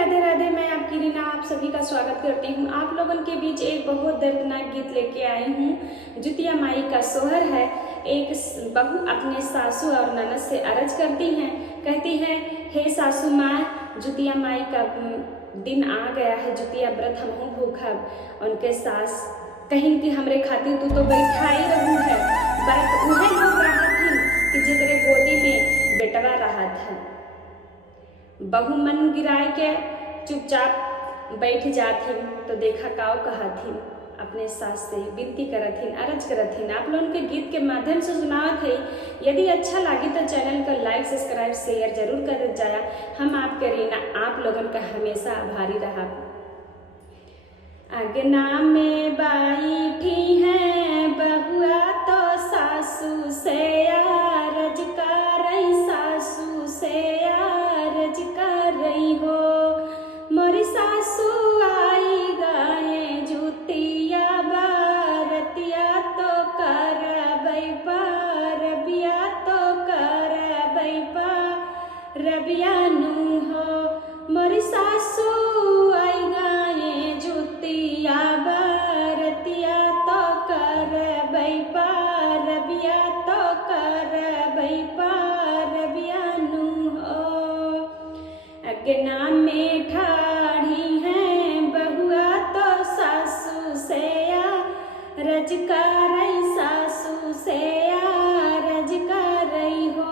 राधे राधे। मैं आपकी रीना आप सभी का स्वागत करती हूँ। आप लोगों के बीच एक बहुत दर्दनाक गीत लेके आई हूँ। जुतिया माई का सोहर है। एक बहू अपने सासू और ननद से अर्ज करती हैं, कहती है, हे सासू माँ, जुतिया माई का दिन आ गया है, जुतिया व्रत हमहू भूखब। उनके सास कहीं कि हमरे खातिर तू तो बैठाई रहू है, व्रत उहे लोग रहत हन कि जेकरे गोदी में बेटवा रहत है। बहू मन गिराए के चुपचाप बैठ जाथिन तो देखा काव कहथिन, अपने सास से विनती करथिन, अर्ज करथिन। आप लोगों के गीत के माध्यम से सुनावत है। यदि अच्छा लगे तो चैनल को लाइक सब्सक्राइब शेयर जरूर कर जाया। हम आपके रीना आप लोगों का हमेशा आभारी रहा। अगना में बैठी है बहुआ तो सासू से अर्ज करई, सासू से अर्ज करई हो। मोरी सासू आई गाए जुतिया बारतिया तो करबै पारबिया, तो करबै पारबिया नु हो। मोरी सासू आई गाए जुतिया बारतिया तो करबै पारबिया, तो करबै पारबिया नु हो। अगना में ठाढ़ी है बहुआ तो सासू से अर्ज करई, सासू से अर्ज करई हो।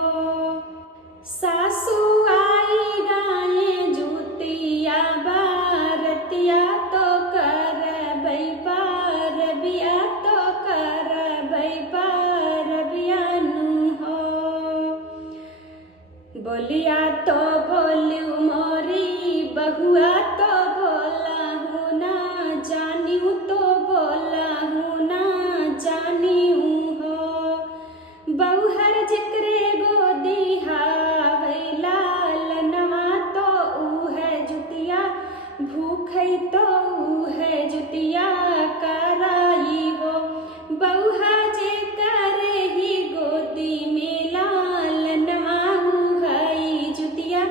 सासू आई गाए जुतिया बारतिया तो करबै पारबिया, तो करबै पारबिया नु हो। बोलिया तो बोलू मोरी बहुआ तो बोला हूँ ना जानियू, तो बोला हूँ ना जानियू हो। बहुहर जिक्रे गोदी हावैला लनवा तो ऊ है जुतिया भूखई, तो ऊ है जुतिया कराई हो। बहुहा जे करे ही गोदी में लाल नवा ऊ है जुतिया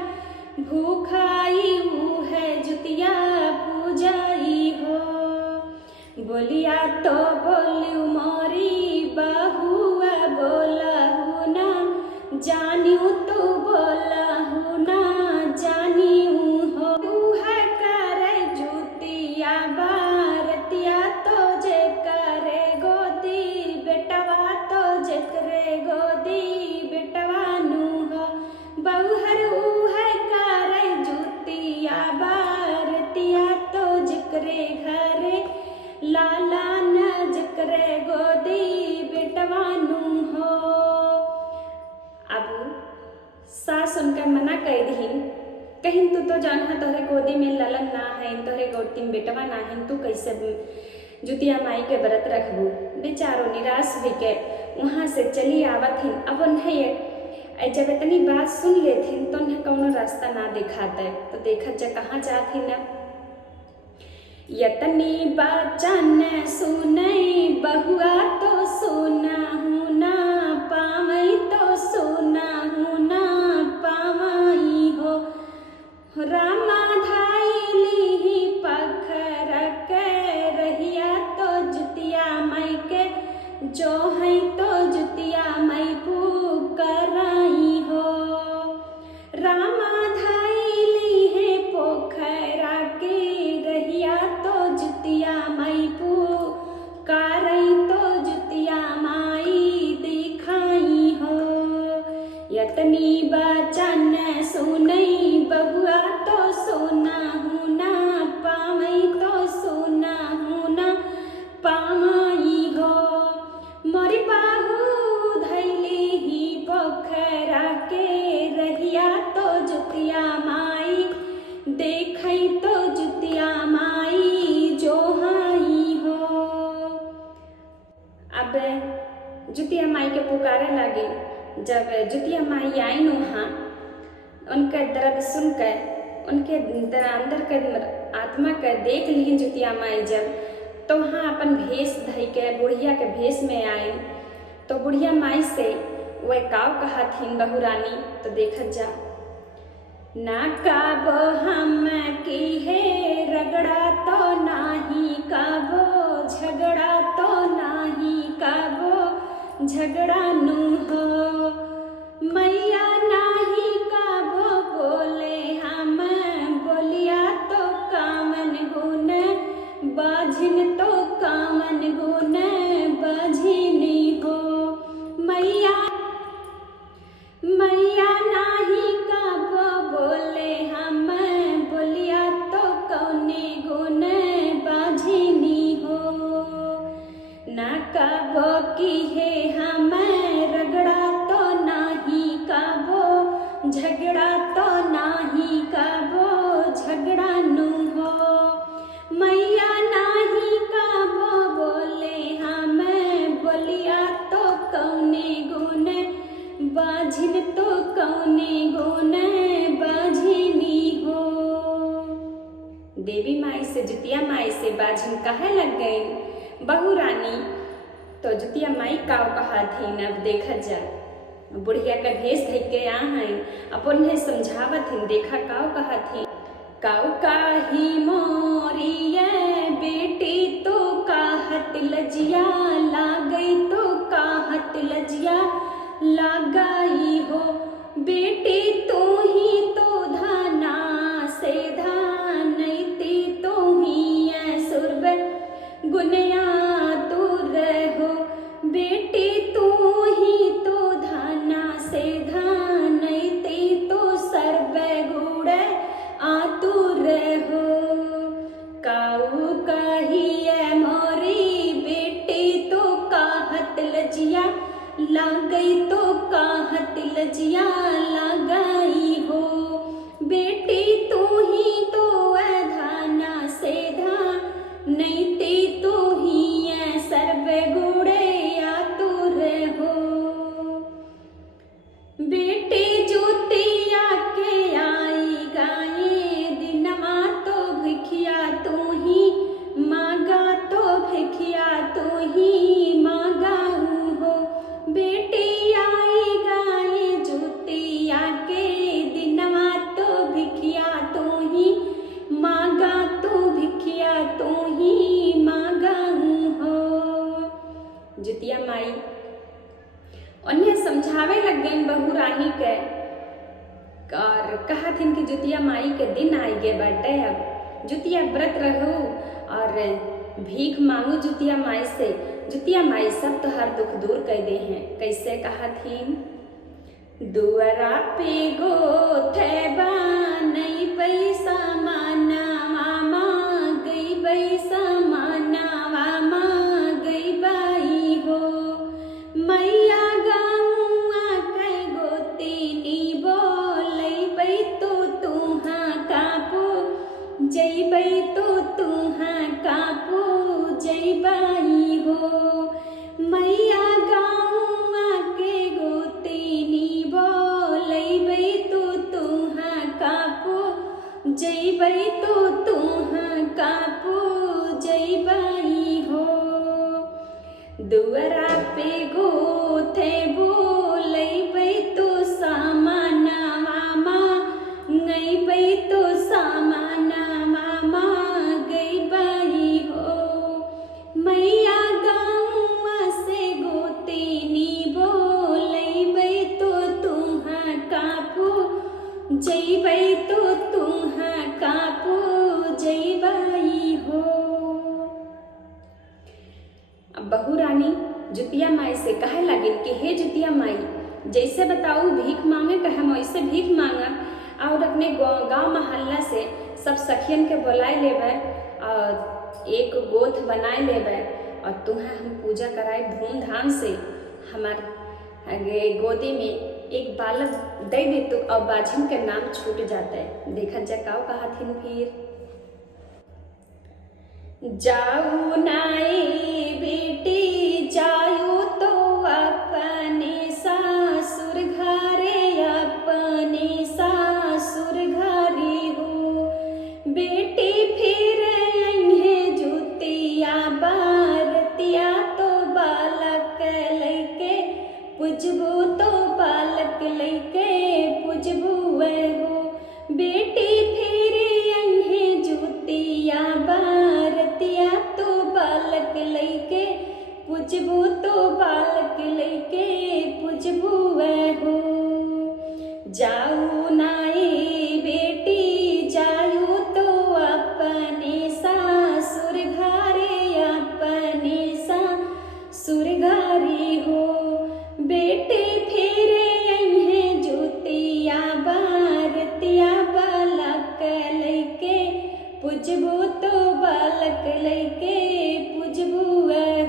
भूखाई, ऊ है जुतिया पूजाई हो। बोलिया तो बोलू मोरी बहुआ बोला हूँ ना जानियू, तो बोला हूँ ना जानियू हो। तू है करे जुतिया बारतिया तो जे करे गोदी बेटवा, तो जेकरे गोदी बेटवा नु हो। बहुहर ऊ है करे जुतिया बारतिया तो जेकरे घरे लाला न जेकरे गोदी बेटवा नु हो। अब सास उनका मना कर दीन, कहीं तू तो जान है तोहरे गोदी में ललन ना है, तोहरे गोदी में बेटवा ना है, तू कैसे जुतिया माई के व्रत रखबू। बेचारो निराश होके वहाँ से चली आवत हिन। अब उन्हें जब इतनी बात सुन लेथिन तो उन्हें कौनो रास्ता ना दिखाते, तो देखत जा कहाँ जाथिन। यतनी बचन सुनई बहुआ तो सुना हूँ ना पावई, तो सुना हूँ ना पावई हो। रामा धाइली ही पखर के रहिया तो जुतिया माई के जो है, तो जुतिया माई पुकराई हो। रामा धाइली है पोखरा के रहिया तो जुतिया माई पुकारई, तो जुतिया माई दिखाई हो। यतनी बचन सुनई बहुआ तो सुना हूँ ना पावई, तो सुना हूँ ना पावई हो। मोरी बाहू धैली ही पोखरा के रहिया तो जुतिया माई देखई, तो जुतिया माई जो हाई हो। अब जुतिया माई के पुकारे लगे। जब जुतिया माई आई वहाँ, उनका दर्द सुनकर उनके अंदर के आत्मा के देख ली जुतिया माई जब, तो वहाँ अपन भेष धई के बुढ़िया के भेष में आई। तो बुढ़िया माई से वह काव कहथिन बहुरानी, तो देखत जा ना काबो हम की है रगड़ा तो नाही काबो झगड़ा तो नाही काबो झगड़ा नु हो मैया नाही काबो बोले हम बोलिया तो कामन गुन बाझिन तो कामन गुन बाझिनी हो मैया मैया नाही काबो बोले हम बोलिया तो कौने गुन बाझिनी हो ना काबो की है हम रगड़ा तो नाही काबो झगड़ा तो नाही काबो झगड़ा नु हो मैया नाही काबो बोले हम बोलिया तो कौने गुन बाझिन तो कौने गुन बाझिनी हो। देवी माई से जुतिया माई से बाझिन कहे लग गई बहू रानी तो जुतिया माई काव कहा थी अब देखा जा बुढ़िया का भेष धइ के आ हैं अपन ने समझावत हिन देखा काव कहा थी काव काही मोरिया बेटी तो काहत लजिया लागई तो काहत लजिया लगाई हो बेटी तू ही तो धाना से धानती तो ही सुरब गुनया तू रहो बेटी तू ही तो धाना से धानती तो सर्व गुड़ आतुर हो काऊ कहिए मोरी बेटी तो काहत लजिया लागई तो काहत लजिया लगाई हो बेटी तू ही तो धाना से नैती तू ही सर्व गुड़े आतुर हो बेटी जुतिया के आई गाये दिनमा तो भिखिया तू ही मांगा तो भिखिया तू ही मांगाऊ हो बेटी आई गाये जुतिया के दिनमा तो भिखिया तू ही मांगा तो भिखिया तू ही मांगाऊ हो जुतिया माई उन्हें समझावे लग गई बहू रानी के और कहा थी कि जुतिया माई के दिन आई गए बाटे अब जुतिया व्रत रहू और भीख मांगू जुतिया माई से जुतिया माई सब तो हर दुख दूर कर दे हैं कैसे कहा थी दुआरा पे गोथे नहीं पैसा माना मामा गई पैसा माना मामा गई बाई हो मैया गाँवा कई गोतीनी बोलई बई तो तुहा कापू जईबई तो तुहा कापू जईबाई हो मैया गाँवा के गोतीनी बोलई बई तो तुहा कापू जईबई तो तुहा कापू जईबाई हो दुआरा पे गोथे बोलई बई तो सामाना मामा गई बई तो सामाना मामा गई बाई हो मैया गाँवा से गोतीनी बोलई बई तो तुहा कापू जईबई तो तुहा कापू जईबाई हो बहू रानी जुतिया माई से कहे लगिन कि हे जुतिया माई जैसे बताऊ भीख मांगे कहे हम वैसे भीख मांगा और अपने गांव मोहल्ला से सब सखियन के बुलाए लेवे और एक गोथ बनाए लेवे और तुम्हें हम पूजा कराए धूमधाम से हमार गोदी में एक बालक दे दे तो अब बाझिन के नाम छूट जाता है देखा जकाओ कहा थी फिर जाऊ नाई बेटी जायो तो अपने सासुर घरे अपने सासुर घरे हो बेटी फिर अइहे जुतिया बारतिया तो बालक लैके पुजबू तो बालक लैके पुजबू हो पूजबू तो बालक लैके पूजबू हो। जाऊ नाई बेटी जायू तो अपने सासुर घरे अपने सासुर घरे हो। बेटी फिरे अइहे जुतिया बारतिया बालक लैके पूजबू तो बालक लैके पूजबू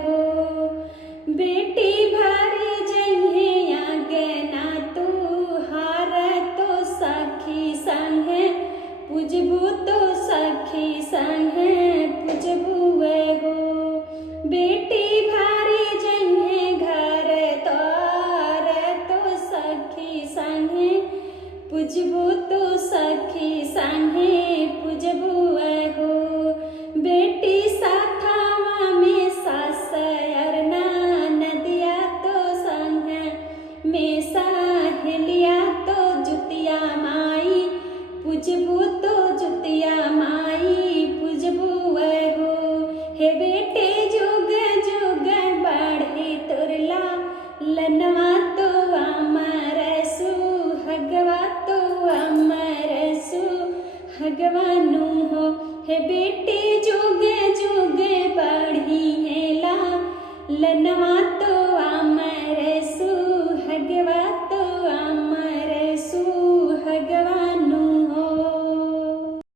हो। बेटी भरी जइहे आंगना तू हार तो सखी संगे पूजबू तो सखी संगे पूजबू हो। बेटी भरी जइहे घर द्वार तो सखी संगे पूजबू तो सखी संगे पूजबू हो। बेटी साथावा में सास अरना नदिया तो संग में सहेलिया तो जुतिया माई पूजबू